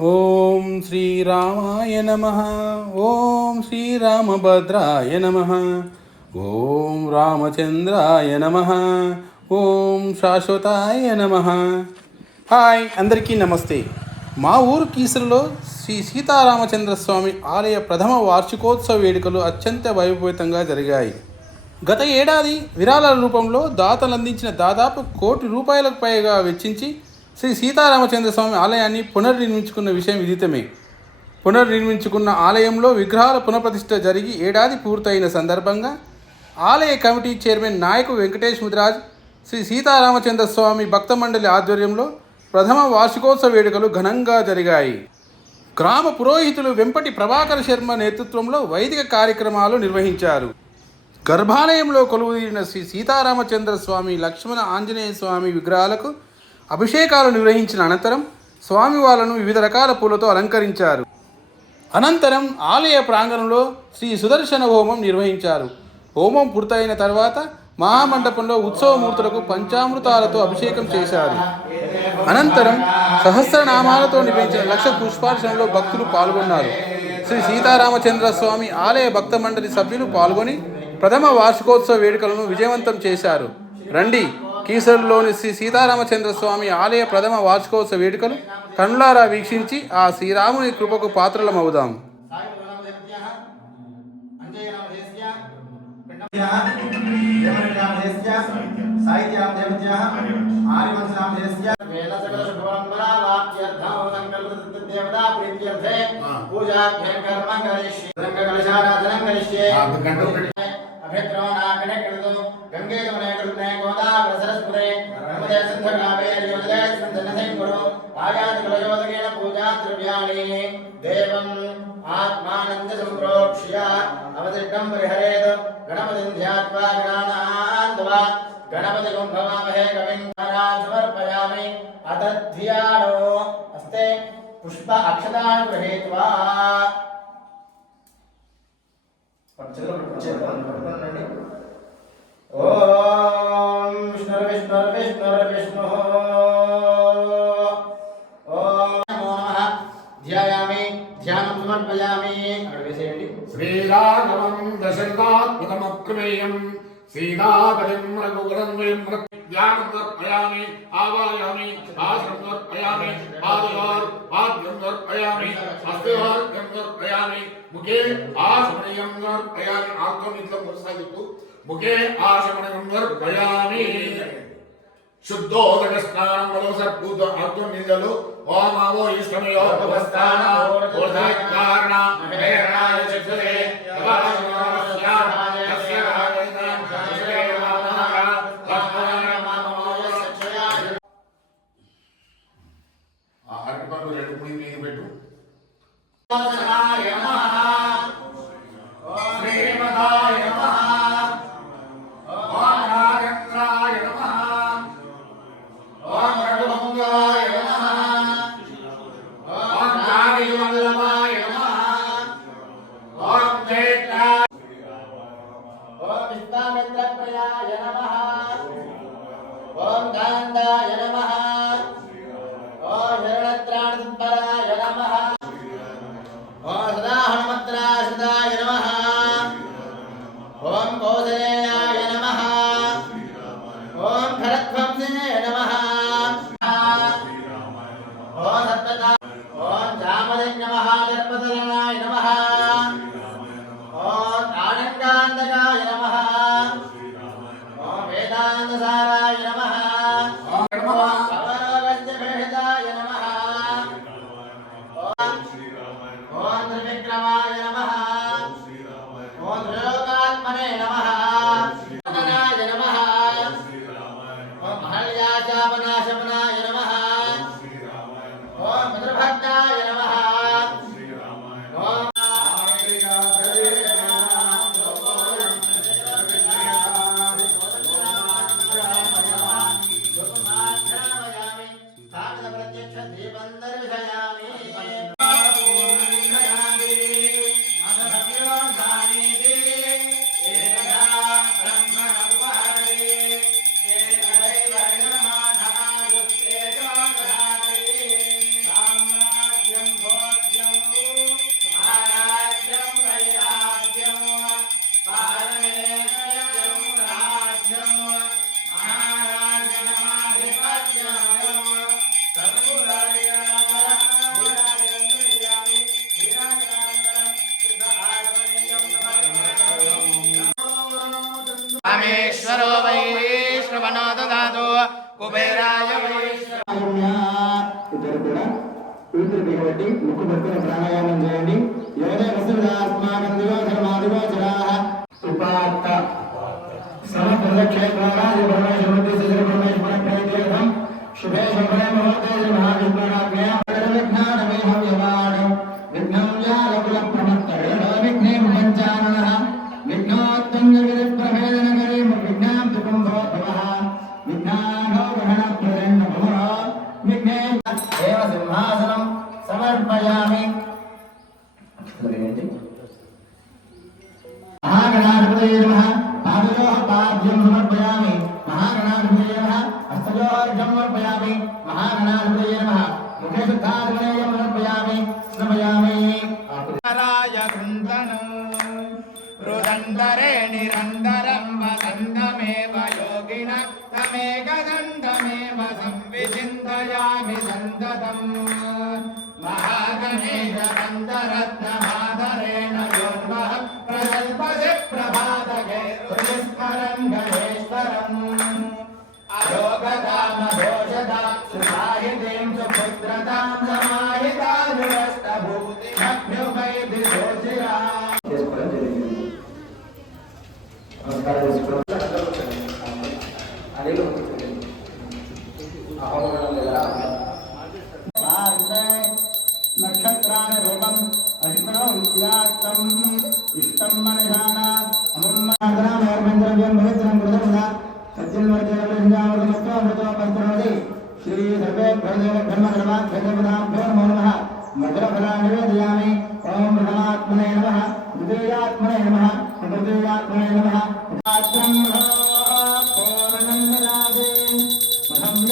ఓం శ్రీరామాయ నమ. ఓం శ్రీరామభద్రాయ నమ. ఓం రామచంద్రాయ నమ. ఓం శాశ్వతాయ నమ. హాయ్ అందరికీ నమస్తే. మా ఊరు కీసరలో శ్రీ సీతారామచంద్ర స్వామి ఆలయ ప్రథమ వార్షికోత్సవ వేడుకలు అత్యంత వైభవితంగా జరిగాయి. గత ఏడాది విరాళాల రూపంలో దాతలు అందించిన దాదాపు కోటి రూపాయలకు పైగా వెచ్చించి శ్రీ సీతారామచంద్ర స్వామి ఆలయాన్ని పునర్నిర్మించుకున్న విషయం విదితమే పునర్నిర్మించుకున్న ఆలయంలో విగ్రహాల పునఃప్రతిష్ఠ జరిగి ఏడాది పూర్తయిన సందర్భంగా ఆలయ కమిటీ చైర్మన్ నాయకు వెంకటేష్ ముదిరాజ్ శ్రీ సీతారామచంద్ర స్వామి భక్త మండలి ఆధ్వర్యంలో ప్రథమ వార్షికోత్సవ వేడుకలు ఘనంగా జరిగాయి. గ్రామ పురోహితులు వెంపటి ప్రభాకర్ శర్మ నేతృత్వంలో వైదిక కార్యక్రమాలు నిర్వహించారు. గర్భాలయంలో కొలువుదీరిన శ్రీ సీతారామచంద్ర స్వామి లక్ష్మణ ఆంజనేయ స్వామి విగ్రహాలకు అభిషేకాలు నిర్వహించిన అనంతరం స్వామివార్లను వివిధ రకాల పూలతో అలంకరించారు. అనంతరం ఆలయ ప్రాంగణంలో శ్రీ సుదర్శన హోమం నిర్వహించారు. హోమం పూర్తయిన తర్వాత మహామండపంలో ఉత్సవమూర్తులకు పంచామృతాలతో అభిషేకం చేశారు. అనంతరం సహస్రనామాలతో నిర్వహించిన లక్ష పుష్పార్చనలో భక్తులు పాల్గొన్నారు. శ్రీ సీతారామచంద్ర స్వామి ఆలయ భక్త మండలి సభ్యులు పాల్గొని ప్రథమ వార్షికోత్సవ వేడుకలను విజయవంతం చేశారు. రండి. కీసరులోని శ్రీ సీతారామచంద్ర స్వామి ఆలయ ప్రథమ వార్షికోత్సవ వేడుకలు కనులారా వీక్షించి ఆ శ్రీరాముని కృపకు పాత్రలమవుదాం. కృతు గంగే నర్మదే సింధ కావేరి యోజనే స్మింధనసే కురు ఆయాతి కులయోదకేన పూజా ద్రవ్యాణి దేవం ఆత్మానంద సంప్రోక్ష్య అవతిష్టం పరిహరేత్ గణపతిం ధ్యాత్వా గణానాన్వా గణపతి ॐ विष्णुर्विष्णुर्विष्णुर्विष्णुः ध्यायामि, ध्यानं समर्पयामि। श्रीराघवं दशरथात्मकमप्रमेयम् सीतापतिं रघुकुलन्वयं ध्यानं समर्पयामि, आवाहयामि आश्रं समर्पयामि पादयोर्पाद्यं समर्पयामि हस्तयोर्घ्यं समर्पयामि, मुखे आश्रयं समर्पयामि। आत्ममित्रं प्रसादितु ముఖే ఆశమనీయం దర్పయామి శుద్ధోదక స్నానం వలో సర్పూత అర్థం నిందలు ఓమావో ఇష్టమయో ఉపస్థాన కారణ ప్రేరణాయ చక్షురే అరటి పండు రెండు పుడి మీద పెట్టు. Bye. మహాగణేశ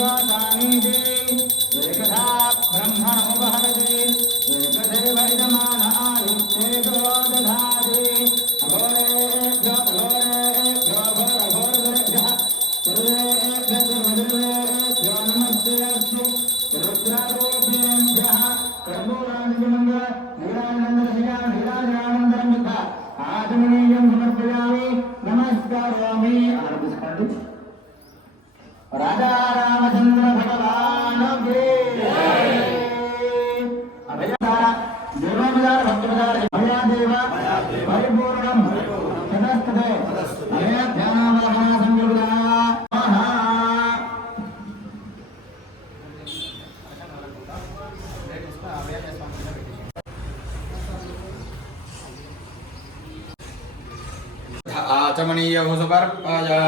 शिवानी देव समर्पया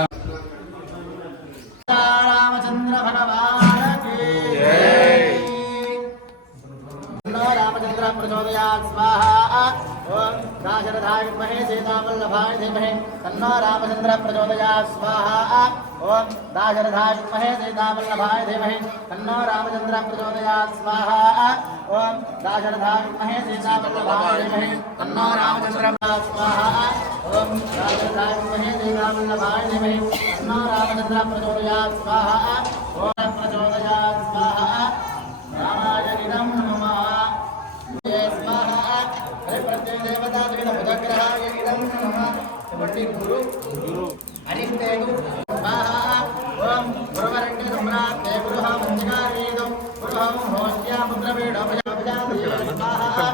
रामचंद्र भगवान की रामचंद्र प्रचोदयात् स्वाहा। ओम दाशरथाय विद्महे सीतावल्लभाय धीमहि तन्नो रामचंद्र प्रचोदयात् स्वाहा। ओम दाशरथाय विद्महे सीतावल्लभाय धीमहि तन्नो रामचंद्र प्रचोदयात् स्वाहा। ओम दाशरथाय विद्महे सीतावल्लभाय धीमहि तन्नो रामचंद्र स्वाहा। దాశరథాయ విద్మహే సీతావల్లభాయ ధీమహి తన్నో రామచంద్ర ప్రచోదయాత్ స్వాహా. ఓం ప్రచోదయాత్ స్వాహా. రామాయ ఇదం నమః. జయ స్వాహా. హరి ప్రత్యయ దేవతా దిన బుధగ్రహాయ ఇదం నమః. కాబట్టి గురు. గురు. ముద్రవీడ స్వాహా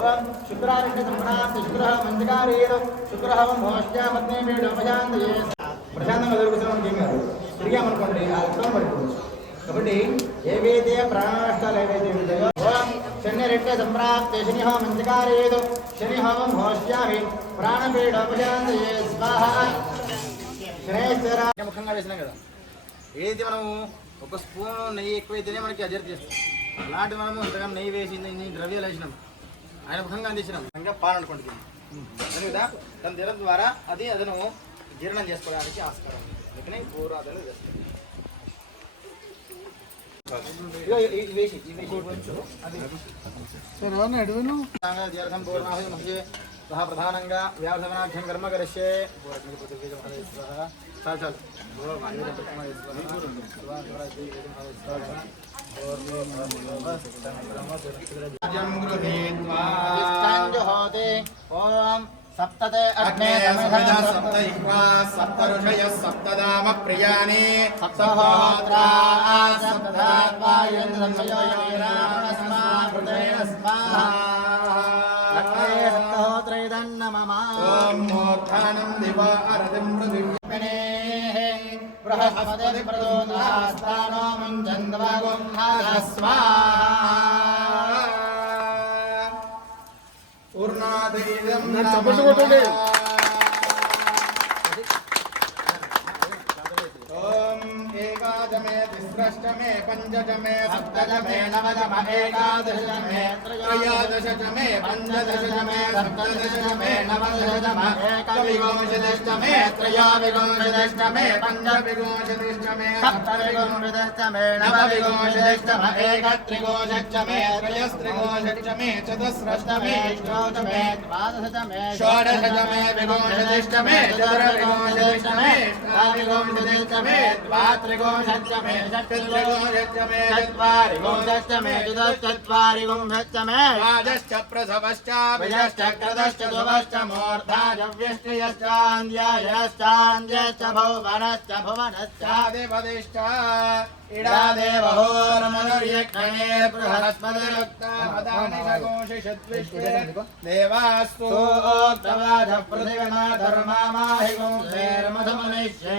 ఓం శుక్రారణ్య సమ్రాట్ శుక్రః మంచికారీదం శుక్రః హోష్య మధ్యవీడ ఉపజాంతయే ప్రశాంతంగా దొరుకుతున్నాం ఏం కాదు తిరిగామనుకోండి ఆ లక్షణం పడిపోవచ్చు కాబట్టి ఏవైతే ప్రాణనష్టాలు ఏవైతే ఉంటాయో ఓం శని రెడ్డి సంప్రాప్తే శని హోమం మంచికారేదు శని హోమం భోష్యామి ప్రాణపీడోపశాంతయే ముఖంగా వేసినాం కదా ఏదైతే మనము ఒక స్పూన్ నెయ్యి ఎక్కువైతేనే మనకి అజర్ చేస్తాం అలాంటి మనము ఇంతకన్నా నెయ్యి వేసి ఇన్ని ద్రవ్యాలు వేసినాం. ఆయన ముఖంగా అందించినాం. ఇంకా పాలు అనుకోండి దీన్ని. కదా దాని తినడం ద్వారా అది అదను జీర్ణం చేసుకోవడానికి ఆస్కారం ఉంది. అందుకనే గోరాధన చేస్తాం. సహ ప్రధానంగా వ్యాసవనాఖ్యం కర్మ కరిష్యే. చాలు చాలు. ఓం सप्तते अग्ने अग्ने समिधा सप्त इह्वा सप्त ऋषयः सप्तदाम प्रियाणि सप्तहोत्रा अग्ने सप्तहोत्रैदन्न मम ॐ मोत्थानं दिवा अरतिं पृथिवी गणेः बृहस्पति एकादमे, तिस्रष्टमे, पञ्चदमे, सप्तदमे, नवदम एकादशतमे त्रयोदशतमे, पञ्चदशतमे, सप्तदशतमे, नवदशतम एकविंशतिष्टमे, त्रयोविंशतिष्टमे, पञ्चविंशतिष्टमे, सप्तविंशतिष्टमे, नवविंशतिष्टम एकत्रिंशच्चमे त्रयस्त्रिंशच्चमे चतुस्रष्टमे अष्टोत्तमे द्वादशतमे, षोडशतमे, विंशतिष्टमे, चतुर्विंशतिष्टमे अष्टाविंशतिष्टमे द्वात्र చతుర్విగో షష్టమే చతుర్విగో షష్టమే చత్వారిగో షష్టమే చతుశ్చత్వారిగో షష్టమే రాజశ్చ ప్రసవశ్చాభిజశ్చ క్రదశ్చ ధ్రువశ్చ మూర్ధాజవ్యశ్చయశ్చాంధ్యాయశ్చాంధ్యశ్చ భువనశ్చ భువనశ్చాధిపతిశ్చ ఇడాదేవహోరమనుర్యక్షణే బృహస్పతిరుక్తాదానిషగోషిషద్విశ్వే దేవాస్తు ఓత్తవాధ పృథివనా ధర్మామాహిగోంసేర్మధుమనిష్యే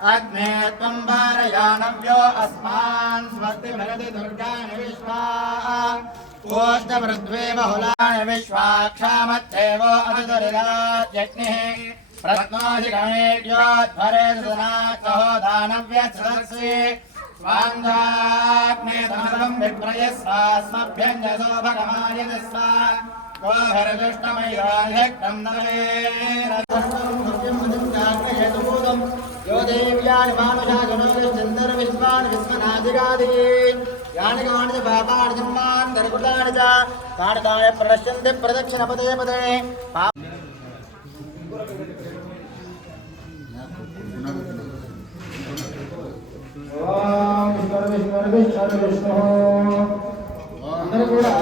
अग्ने त्वम् वारयानव्यो अस्मान् स्वस्तिमरति दुर्गाणि विश्वा। ओष्टमृद्वे बहुलानि विश्वाक्षामध्येवो अदुरिराज्ञः रत्नोऽधिगमेड्योध्वरे सुनाकहो दानव्यसदसि स्वाङ्गाग्ने स्वास्मभ्यञ्जसो नवे యోదేవ్యాని మానుషా గణోగశ్చందర విశ్వాన్ విశ్వనాదిగాది యాని గాని పాపాని జన్మాన్ దర్గుతాని చ ప్రదక్షిణ పదే పదే అందరూ కూడా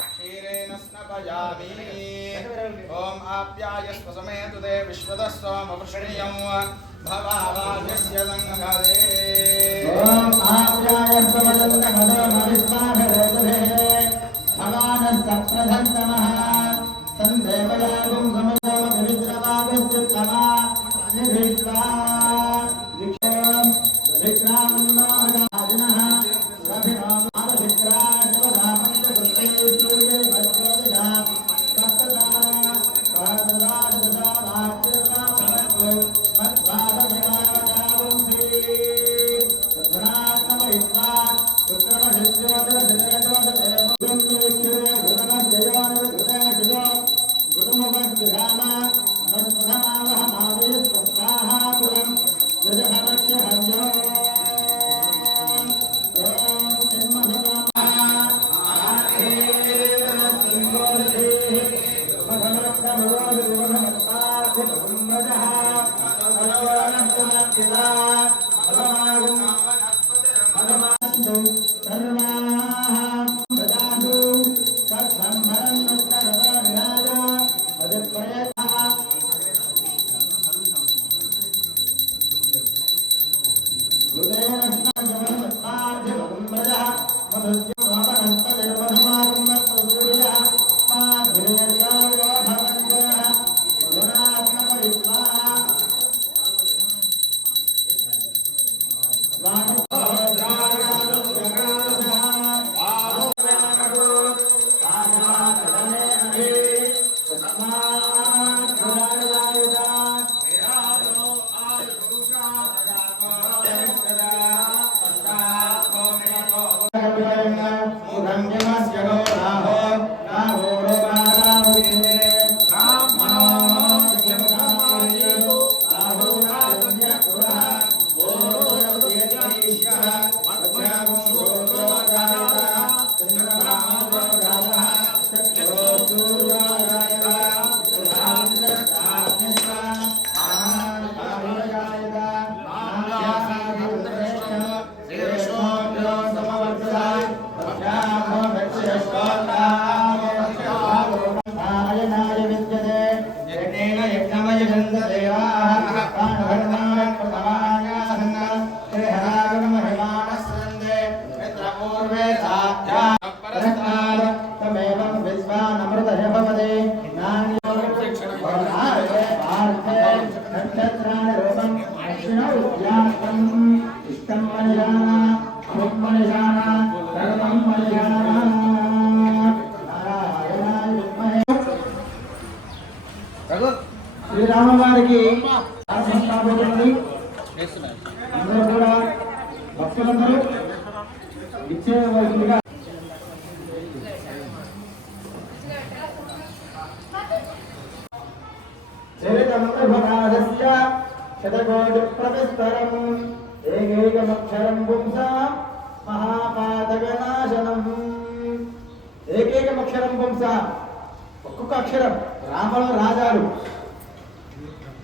क्षीरेण स्नपयामि ॐ आप्यायस्व समेतु ते विश्वदस्वमवृषणीयं भवावाजस्य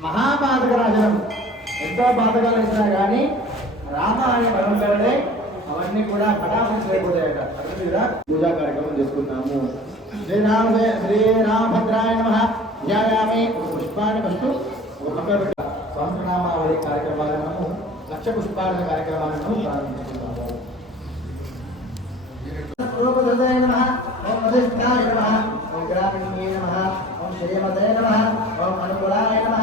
మహాపాతక రాజనం ఎంతో పాతకాలు ఇచ్చినా కానీ రామ అనే పరంపరనే అవన్నీ కూడా పటాపంచి అయిపోతాయట అర్థమైందా? పూజా కార్యక్రమం చేసుకుంటాము. శ్రీరామ శ్రీరామభద్రాయ నమ. ధ్యాయామి ఒక పుష్పాన్ని ఫస్ట్ ఒక పక్కన పెట్టి. సహస్రనామావళి కార్యక్రమాలను లక్ష పుష్పాల కార్యక్రమాలను ప్రారంభించుకుంటాము రూపధృతాయ నమః. ఓం వసిష్ఠాయ నమః. ఓం గ్రామిణ్యే నమః. ఓం శ్రీమతే నమ. ఓం అనుకూలాయ నమ.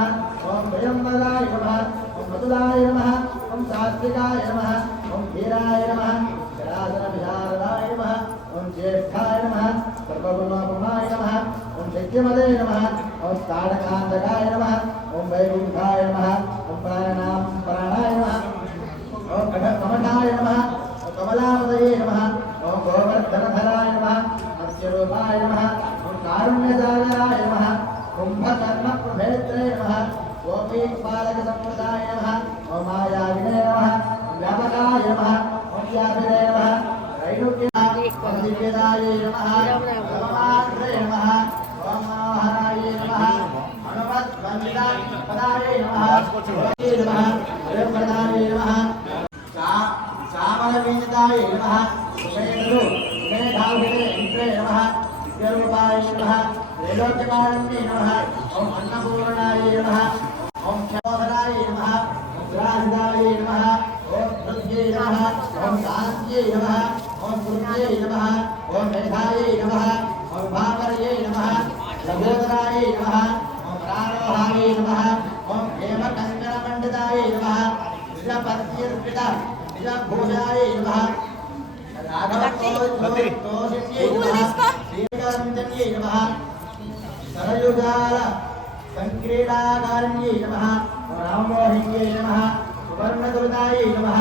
ఓం ప్రియంబలాయ నమః ఓం మధురాయ నమః ఓం సాత్వికాయ నమః ఓం ధీరాయ నమః శరాసన విశారదాయ నమః ఓం జ్యేష్ఠాయ నమః సర్వగుణోపమాయ నమః ఓం శక్తిమతే నమః ఓం తాడకాంతకాయ నమః ఓం వైకుంఠాయ నమః ఓం ప్రాణాం ప్రాణాయ నమః ఓం కమఠాయ నమః ఓం కమలాపదయే నమః ఓం గోవర్ధనధరాయ నమః మత్స్యరూపాయ నమః ఓం కారుణ్యసాగరాయ నమః కుంభకర్ణ సంప్రదాయ ఓం మాయావినే నమః వ్యాపకాయ ఓం వ్యాపినే దివ్యదాయ నమః నమః ఓం నమః పదాయ నమః ఓం నమః నమః ఇంద్రే నమః విద్యరూపాయ నమః త్రైలోక్యకారణ్యే నమః ఓం అన్నపూర్ణాయ నమః ఓం క్షమోధరాయ నమః ఓం గ్రాహిదాయ నమః ఓం పృథ్వీ నమః ఓం శాంత్యై నమః ఓం పుణ్యై నమః ఓం మేధాయై నమః ఓం భాకరయై నమః లఘోదరాయ నమః ఓం ప్రాణోహాయ నమః ఓం హేమకంకణమండితాయ నమః నిజపత్యర్పిత నిజభూషాయ నమః రాఘవతోషిణ్యై నమః శ్రీకాంతన్యై నమః సరయుగాల సంక్రీడాకారణ్యై నమః రామమోహిన్యై నమః సువర్ణదుర్గాయై నమః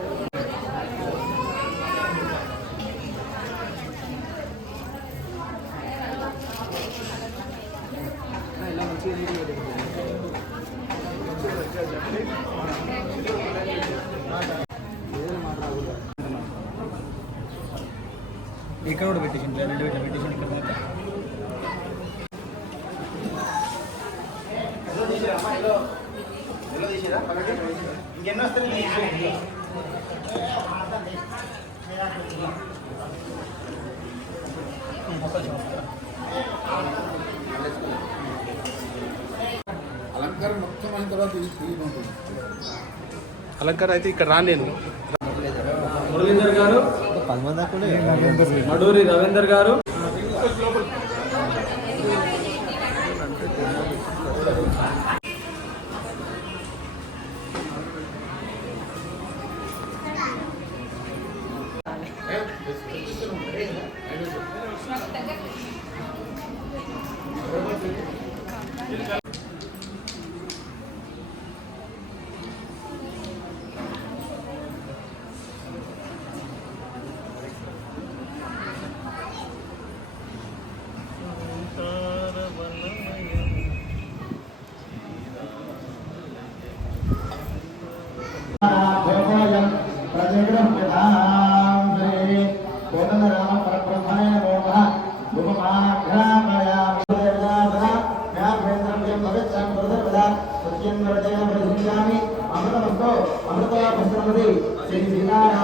ఇక్కడ కూడా పెట్టేసింది రెండు పెట్టిన పెట్టేసింది ఇక్కడ దాకా. అలంకారం మొత్తం అయిన తర్వాత అలంకారం అయితే ఇక్కడ రాలేను పద్మనాకులే నడూరి రవీందర్ గారు 嗯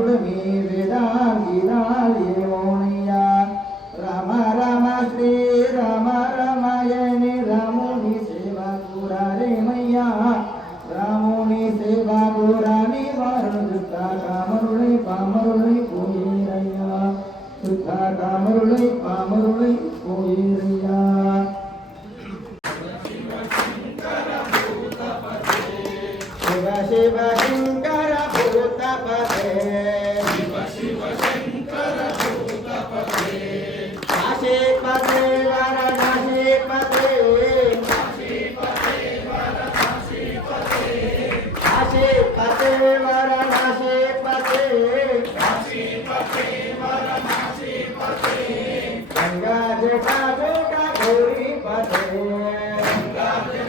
por Amen.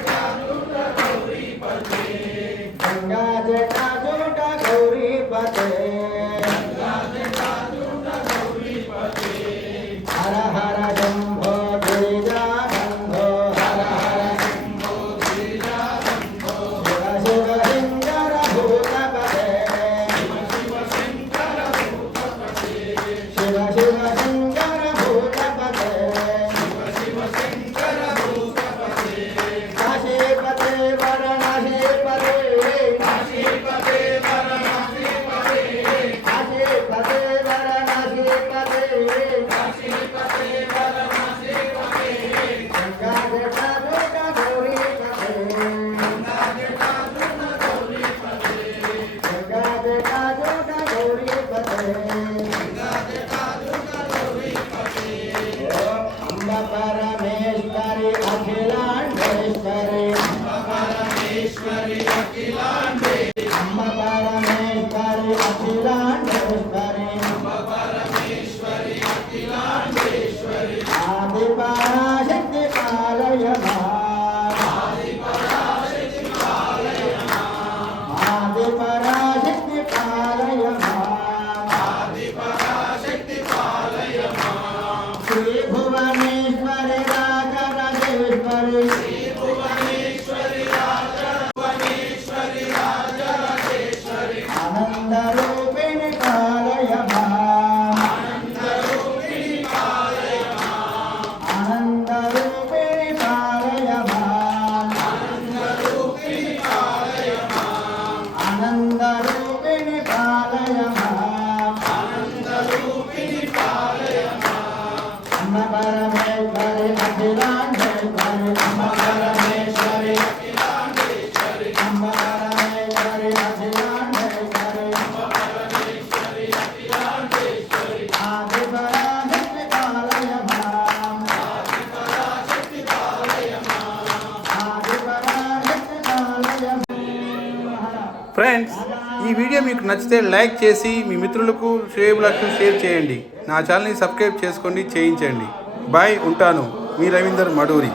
Thank you. నచ్చితే లైక్ చేసి మీ మిత్రులకు శ్రేయబులకు షేర్ చేయండి. నా ఛానల్ని సబ్స్క్రైబ్ చేసుకోండి చేయించండి. బాయ్ ఉంటాను. మీ రవీందర్ మడూరి.